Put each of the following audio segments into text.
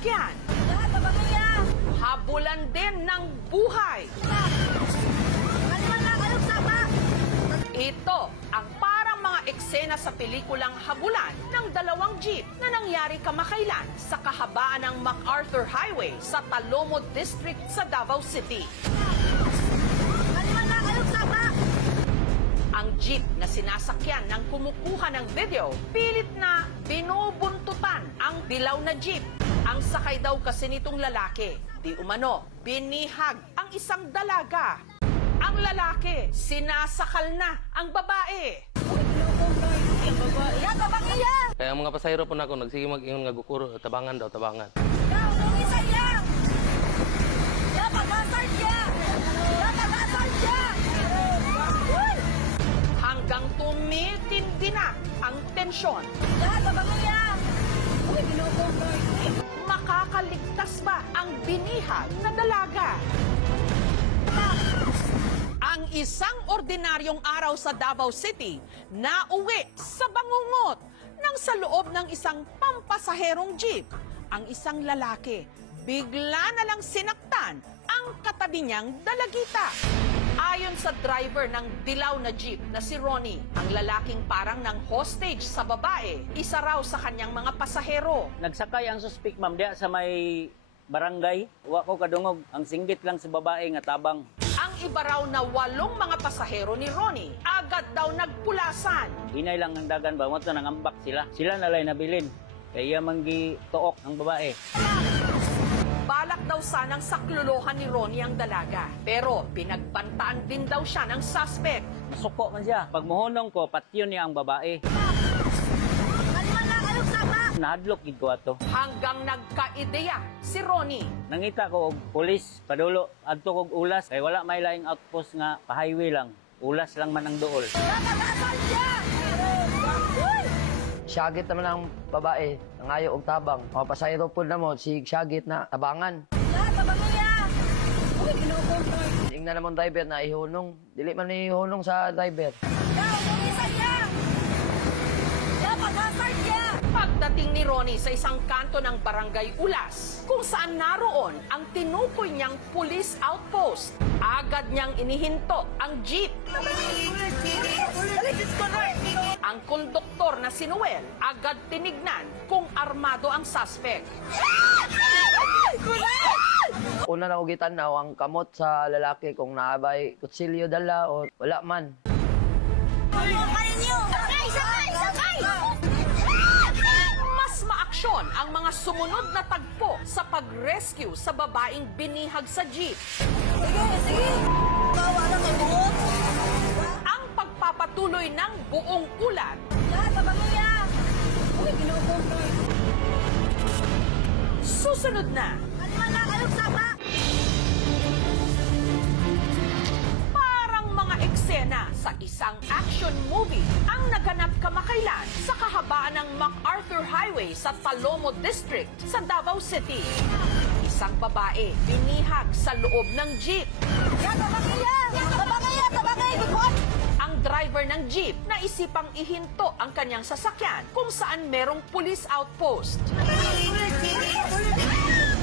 sasakyan. Habulan din ng buhay. Ito ang parang mga eksena sa pelikulang Habulan ng dalawang jeep na nangyari kamakailan sa kahabaan ng MacArthur Highway sa Talomo District sa Davao City. Ang jeep na sinasakyan ng kumukuha ng video, pilit na binubuntutan ang dilaw na jeep. Ang sakay daw kasi nitong lalaki, di umano, binihag ang isang dalaga. Ang lalaki, sinasakal na ang babae. Kaya ang mga pasahero po na ako, nagsige mag-ingon nga gukuro, tabangan daw, tabangan. Hanggang tumitindi na ang tensyon. Makakaligtas ba ang binihag na dalaga? Ang isang ordinaryong araw sa Davao City na uwi sa bangungot nang sa loob ng isang pampasaherong jeep. Ang isang lalaki bigla na lang sinaktan ang katabi niyang dalagita. Ayon sa driver ng dilaw na jeep na si Ronnie, ang lalaking parang ng hostage sa babae, isa raw sa kanyang mga pasahero. Nagsakay ang suspect, ma'am, diya sa may barangay. Wa ko kadungog, ang singgit lang sa babae nga tabang. Ang iba raw na 8 mga pasahero ni Ronnie, agad daw nagpulasan. Hinay lang ang dagan ba, mo nangambak sila. Sila nalay nabilin. Kaya manggi tuok ang babae. Balak daw sanang saklolohan ni Ronnie ang dalaga. Pero pinagbantaan din daw siya ng suspect. Masuko man siya. Pag muhunong ko, patyon niya ang babae. Nahadlok gid ko ato. Hanggang nagkaideya si Ronnie. Nangita ko og pulis padulo adto kog ulas kay wala may laing outpost nga pa-highway lang. Ulas lang man ang duol. Syagit naman ang babae, nangayo og tabang. Mga pasayro po na mo, si syagit na tabangan. Ingnan naman driver na ihunong. Dili man ihunong sa driver. Pagdating ni Ronnie sa isang kanto ng Barangay Ulas, kung saan naroon ang tinukoy niyang police outpost, agad niyang inihinto ang jeep. Ang konduktor na si Noel agad tinignan kung armado ang suspect. Una na ugitan na ang kamot sa lalaki kung naabay kutsilyo dala o wala man. Mas maaksyon ang mga sumunod na tagpo sa pag-rescue sa babaeng binihag sa jeep. Ang pagpapatuloy ng buong ulat. Susunod na. Parang mga eksena sa isang action movie ang naganap kamakailan sa kahabaan ng MacArthur Highway sa Talomo District sa Davao City. Isang babae binihag sa loob ng jeep. Ang driver ng jeep naisipang ihinto ang kanyang sasakyan kung saan merong police outpost.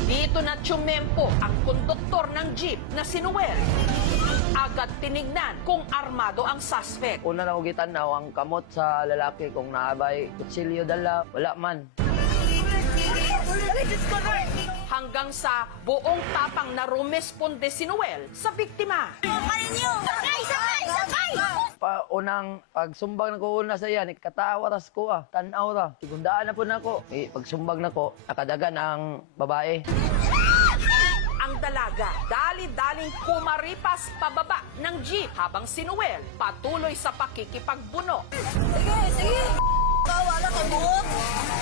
Dito na tsumempo ang konduktor ng jeep na si Noel. Agad tinignan kung armado ang suspect. Una na ugitan na ang kamot sa lalaki kung naabay kutsilyo dala wala man. Hanggang sa buong tapang na rumesponde si Noel sa biktima. Unang pagsumbag na ko una sa iya, katawa ras ko tanaw ra. Sigundaan na po na ko. Pagsumbag na ko, nakadagan ang babae. Ang dalaga dali-daling kumaripas pababa ng jeep habang si Noel patuloy sa pakikipagbuno.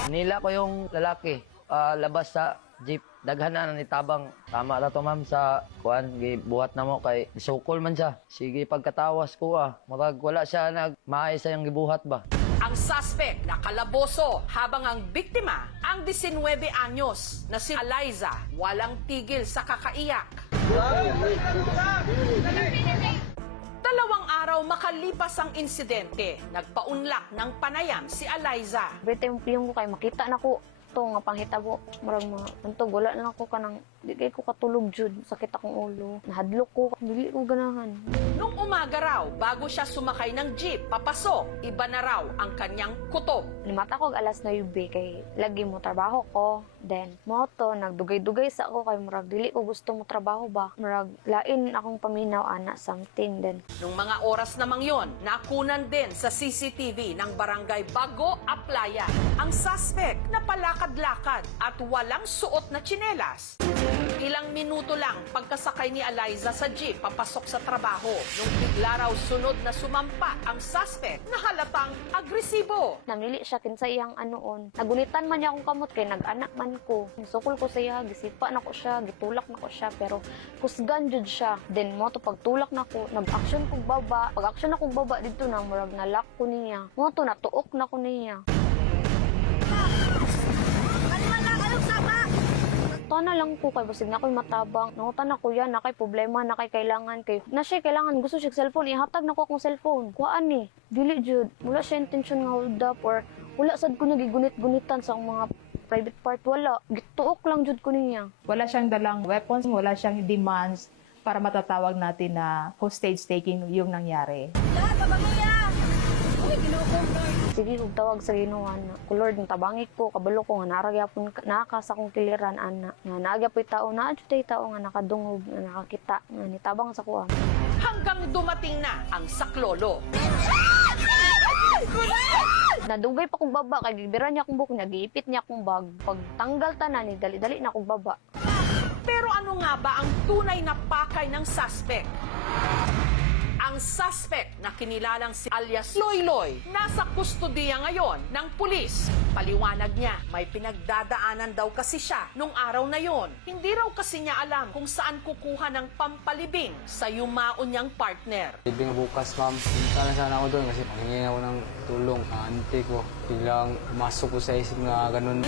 Nila ko yung lalaki labas sa jeep. Daghan na ni tabang. Tama na to ma'am sa kuan gibuhat na mo kay sukol man siya. Sige pagkatawas ko murag wala siya nagmaay sa yung gibuhat ba. Ang suspect nakalaboso habang ang biktima ang 19 anyos na si Eliza walang tigil sa kakaiyak. 2 araw makalipas ang insidente, nagpaunlak ng panayam si Eliza. Every time film ko kayo, makita na ko. to nga panghitabo. Murag mga untog wala na ako kanang di kay ko katulog jud, sakit akong ulo. Nahadlok ko, dili ko ganahan. Nung umaga raw, bago siya sumakay ng jeep, papasok, iba na raw ang kanyang kutob. Limata ko alas 9 kay lagi mo trabaho ko. Then moto nagdugay-dugay sa ako kay murag dili ko gusto mo trabaho ba. Murag lain akong paminaw ana something then. Nung mga oras namang yon, nakunan din sa CCTV ng barangay Bago, Aplaya ang suspect na palakad-lakad at walang suot na tsinelas. Ilang minuto lang pagkasakay ni Eliza sa jeep papasok sa trabaho nung bigla raw sunod na sumampa ang suspect na halatang agresibo. Namili siya kinsa iyang anoon. Nagulitan man niya akong kamot kay nag-anak man ko. Nisukol ko siya, gisipa na ko siya, gitulak na ko siya pero kusgan jud siya. Then mo to pagtulak na ko, nag-action kog baba. Pag-action na kog baba dito na murag nalak ko niya. Mo to natuok na ko niya. Tana lang ko kay basig na ko'y matabang. Nangutan na ko yan, na kay problema, na kay kailangan kay. Na siya kailangan gusto siya cellphone, ihatag na ko akong cellphone. Kuan ni, dili jud. Wala siya intention nga hold up or wala sad ko nagigunit-gunitan sa akong mga private part. Wala, gituok lang jud ko niya. Wala siyang dalang weapons, wala siyang demands para matatawag natin na hostage taking yung nangyari. Sige kog tawag sa Ginoo na. Lord, tabangi ko, kabalo ko nga naragyapon nakasa kong kiliran ana. Nga naagyapoy tao na adto tao nga nakadungog nga nakakita nga nitabang sa kuha. Hanggang dumating na ang saklolo. Nadugay pa kong baba kay gibiran niya akong buhok niya, giipit niya akong bag. Pagtanggal tanan ni dali-dali na akong baba. Pero ano nga ba ang tunay na pakay ng suspect? Ang suspect na kinilalang si alias Loyloy nasa kustodiya ngayon ng pulis. Paliwanag niya, may pinagdadaanan daw kasi siya nung araw na yon. Hindi raw kasi niya alam kung saan kukuha ng pampalibing sa yumaon niyang partner. Ibig bukas, ma'am. Punta na sana ako doon kasi pangingin ako ng tulong. Ang auntie ko, biglang masok ko sa isip na ganun.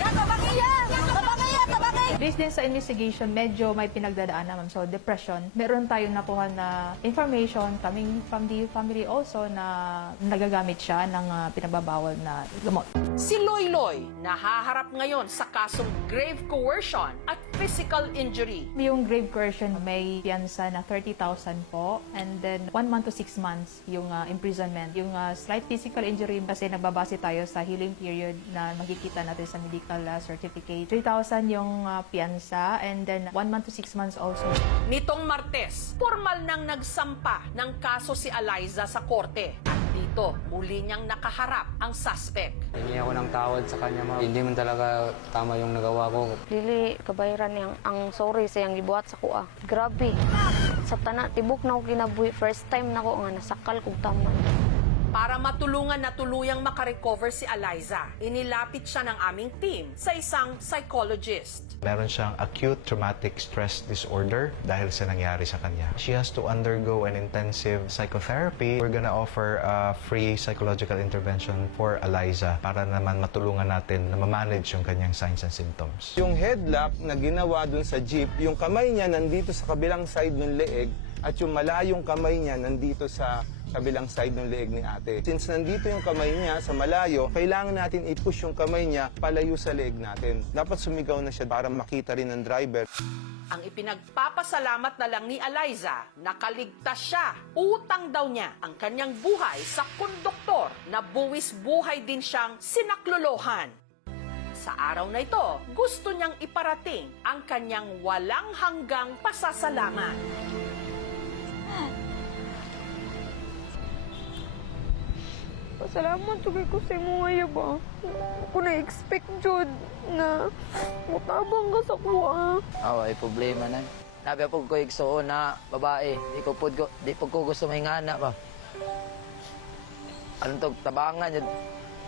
Based din sa investigation, medyo may pinagdadaanan, ma'am. So, depression. Meron tayong nakuha na information coming from the family also na nagagamit siya ng pinagbabawal na gamot. Si Loyloy nahaharap ngayon sa kasong grave coercion at physical injury. Yung grave coercion, may piyansa na 30,000 po. And then, 1 month to 6 months yung imprisonment. Yung slight physical injury, kasi nagbabase tayo sa healing period na makikita natin sa medical certificate. 3,000 yung piyansa and then 1 month to 6 months also. Nitong Martes, formal nang nagsampa ng kaso si Eliza sa korte. At dito, muli niyang nakaharap ang suspect. Hingi ako ng tawad sa kanya, ma'am. Hindi man talaga tama yung nagawa ko. Dili kabayaran niyang ang sorry sa iyang gibuhat sa kuha. Grabe. Sa tanan tibok na ako kinabuhi. First time na ko nga nasakal kog taman. Para matulungan na tuluyang makarecover si Eliza, inilapit siya ng aming team sa isang psychologist. Meron siyang acute traumatic stress disorder dahil sa nangyari sa kanya. She has to undergo an intensive psychotherapy. We're gonna offer a free psychological intervention for Eliza para naman matulungan natin na ma-manage yung kanyang signs and symptoms. Yung headlock na ginawa dun sa jeep, yung kamay niya nandito sa kabilang side ng leeg at yung malayong kamay niya nandito sa kabilang side ng leeg ni ate. Since nandito yung kamay niya sa malayo, kailangan natin i-push yung kamay niya palayo sa leeg natin. Dapat sumigaw na siya para makita rin ng driver. Ang ipinagpapasalamat na lang ni Eliza, nakaligtas siya. Utang daw niya ang kanyang buhay sa konduktor na buwis buhay din siyang sinaklolohan. Sa araw na ito, gusto niyang iparating ang kanyang walang hanggang pasasalamat. Pasalamat jud ko sa imo nga ba. Ako na-expect jud na mutabang ka sa kuha. Ay problema na. Nabi po ko igsuon na babae. Di po ko gusto mahingana ba. Antog tabangan yun.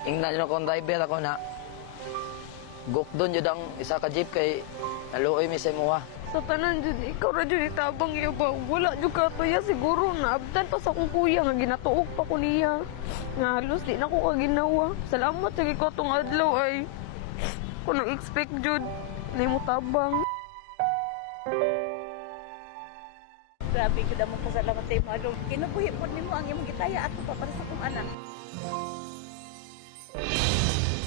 Ingnan yun akong driver ako na gukdon yun ang isa ka jeep kay naluoy mi sa imuha. Sa tanan jud ikaw ra jud itabang iya ba. Wala jud ka tuya siguro na abdan pa sa akong kuya nga ginatuog pa ko niya. Nga halos di na ko kaginawa. Salamat sa ikaw tong adlaw ay. Ko nag-expect jud na mo tabang. Grabe ko naman pasalamat sa imo. Ano, kinabuhi po nimo ang imong gitaya at para sa kong anak.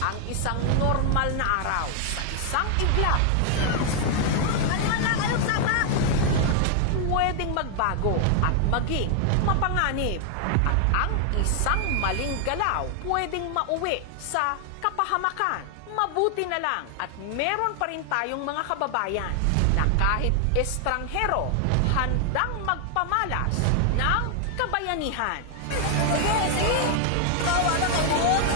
Ang isang normal na araw sa iglap. Pwedeng magbago at maging mapanganib. At ang isang maling galaw pwedeng mauwi sa kapahamakan. Mabuti na lang at meron pa rin tayong mga kababayan na kahit estranghero, handang magpamalas ng kabayanihan. Sige, sige. Bawa lang ang buhok.